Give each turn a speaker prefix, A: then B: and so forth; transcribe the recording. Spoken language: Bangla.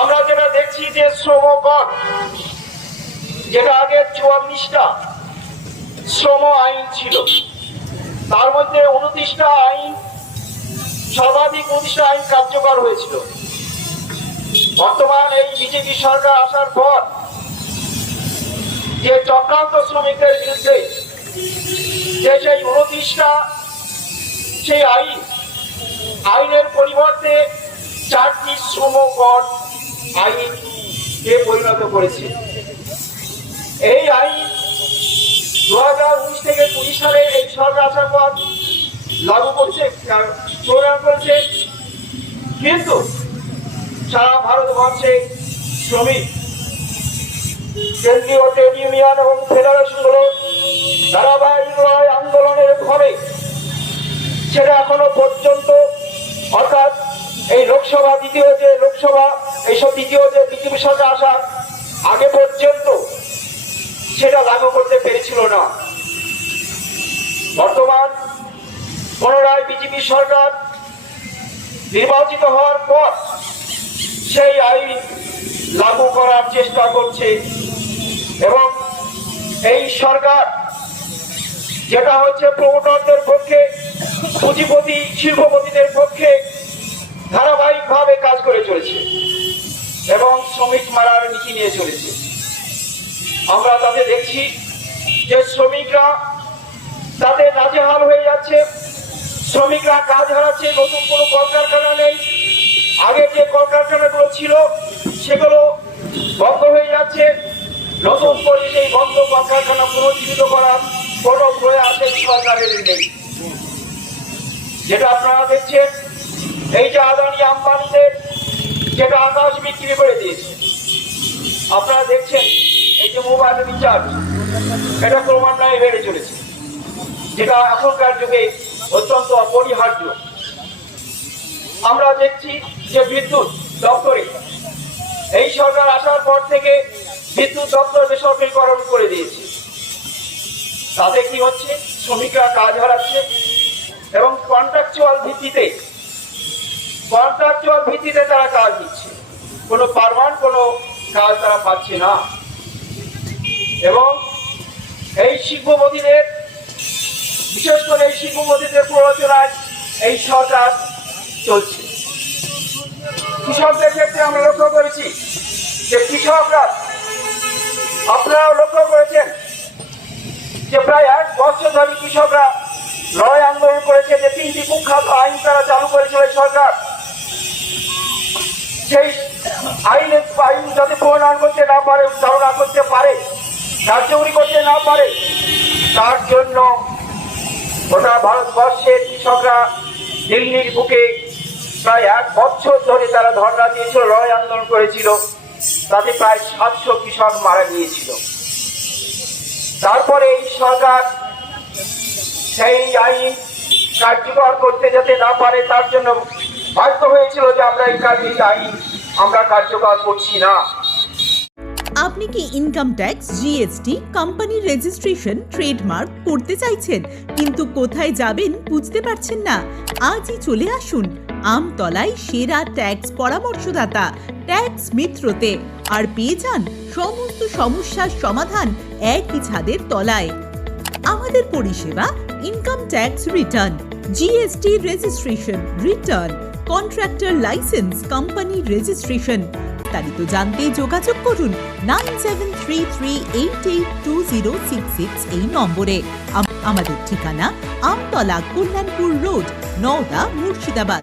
A: আমরা যেটা দেখছি যে শ্রম কর যেটা আগে চুয়াল্লিশটা শ্রম আইন ছিল, তার মধ্যে উনত্রিশটা আইন সর্বাধিক উনত্রিশটা আইন কার্যকর হয়েছিল। বর্তমান এই বিজেপি সরকার আসার পর যে চক্রান্ত শ্রমিকদের বিরুদ্ধে যে সেই উনত্রিশটা সেই আইন, আইনের পরিবর্তে চারটি শ্রম কর আইনকে পরিণত করেছে। এই আইন দু হাজার উনিশ থেকে কুড়ি সালে এই সরকার আসার পর লাগু করছে আহ, করেছে। কিন্তু সারা ভারতবর্ষে শ্রমিক কেন্দ্রীয় ট্রেড ইউনিয়ন এবং ফেডারেশনগুলো ধারাবাহিক আন্দোলনের ফলে সেটা এখনও পর্যন্ত অর্থাৎ এই লোকসভা দ্বিতীয় যে লোকসভা, এইসব দ্বিতীয় যে বিজেপি সরকার আসা আগে পর্যন্ত সেটা লাগু করতে পেরেছিল না। বর্তমান পুনরায় বিজেপি সরকার নির্বাচিত হওয়ার পর সেই আইন লাগু করার চেষ্টা করছে এবং এই সরকার যেটা হচ্ছে প্রমোটরদের পক্ষে, পুঁজিপতি, শিল্পপতিদের পক্ষে ধারাবাহিকভাবে কাজ করে চলেছে এবং শ্রমিক মারার নীতি নিয়ে চলেছে। আমরা তাতে দেখছি যে শ্রমিকরা তাদের নাজেহাল হয়ে যাচ্ছে, শ্রমিকরা কাজ হারাচ্ছে, নতুন কোনো কলকারখানা নেই। আগে যে কলকারখানাগুলো ছিল, সেগুলো বন্ধ হয়ে যাচ্ছে। নতুন করে সেই বন্ধ কলকারখানা পুনর্জীবিত করার কোনো প্রয়াস এই সরকারের নেই। যেটা আপনারা দেখছেন এই যে আদানি আম্বানিদের যেটা আকাশ বিক্রি করে দিয়েছে, আপনারা দেখছেন এই যে মোবাইল রিচার্জ, এটা ক্রমান্বয়ে বেড়ে চলেছে, যেটা এখনকার যুগে অত্যন্ত অপরিহার্য। আমরা দেখছি যে বিদ্যুৎ দপ্তরে, এই সরকার আসার পর থেকে বিদ্যুৎ দপ্তর বেসরকারীকরণ করে দিয়েছে। তাতে কি হচ্ছে? শ্রমিকরা কাজ হারাচ্ছে এবং কন্ট্রাকচুয়াল ভিত্তিতে কন্ট্রাকচুয়াল ভিত্তিতে তারা কাজ দিচ্ছে। কোনো পারমান্ট কোনো কাজ তারা পাচ্ছে না। এবং এই শিল্পপতিদের, বিশেষ করে এই শিল্পপতিদের প্ররোচনায় এই সরকার চলছে। কৃষকদের ক্ষেত্রে আমরা লক্ষ্য করেছি যে কৃষকরা, আপনারাও লক্ষ্য করেছেন যে প্রায় এক বছর ধরে কৃষকরা লড়াই আন্দোলন করেছে যে তিনটি কুখ্যাত আইন তারা চালু করেছিল সরকার। সেই আইনের আইন যাতে প্রণয়ন করতে না পারে ধারণা করতে পারে, কার্যকরী করতে না পারে, তার জন্য গোটা ভারতবর্ষের কৃষকরা দিল্লির বুকে প্রায় এক বছর ধরে তারা ধর্ণা দিয়েছিল, লড়াই আন্দোলন করেছিল। তাতে প্রায় সাতশো কৃষক মারা গিয়েছিল। তারপরে এই সরকার সেই আইন কার্যকর করতে যাতে না পারে, তার জন্য বাধ্য হয়েছিল যে আমরা এই আমরা কার্যকর করছি না।
B: আপনি কি ইনকাম ট্যাক্স জিএসটি কোম্পানির রেজিস্ট্রেশন ট্রেডমার্ক করতে চাইছেন, কিন্তু কোথায় যাবেন বুঝতে পারছেন না? আজই চলে আসুন আমতলায় সেরা ট্যাক্স পরামর্শদাতা ট্যাক্স মিত্রতে, আর পেয়ে যান সমস্ত সমস্যার সমাধান একই ছাদের তলায়। আমাদের পরিষেবা income tax return GST registration return contractor licence company registration বিস্তারিত জানতে যোগাযোগ করুন nine seven three three eight eight two zero six six এই নম্বরে। আমাদের ঠিকানা আমতলা কল্যাণপুর রোড, নওদা মুর্শিদাবাদ।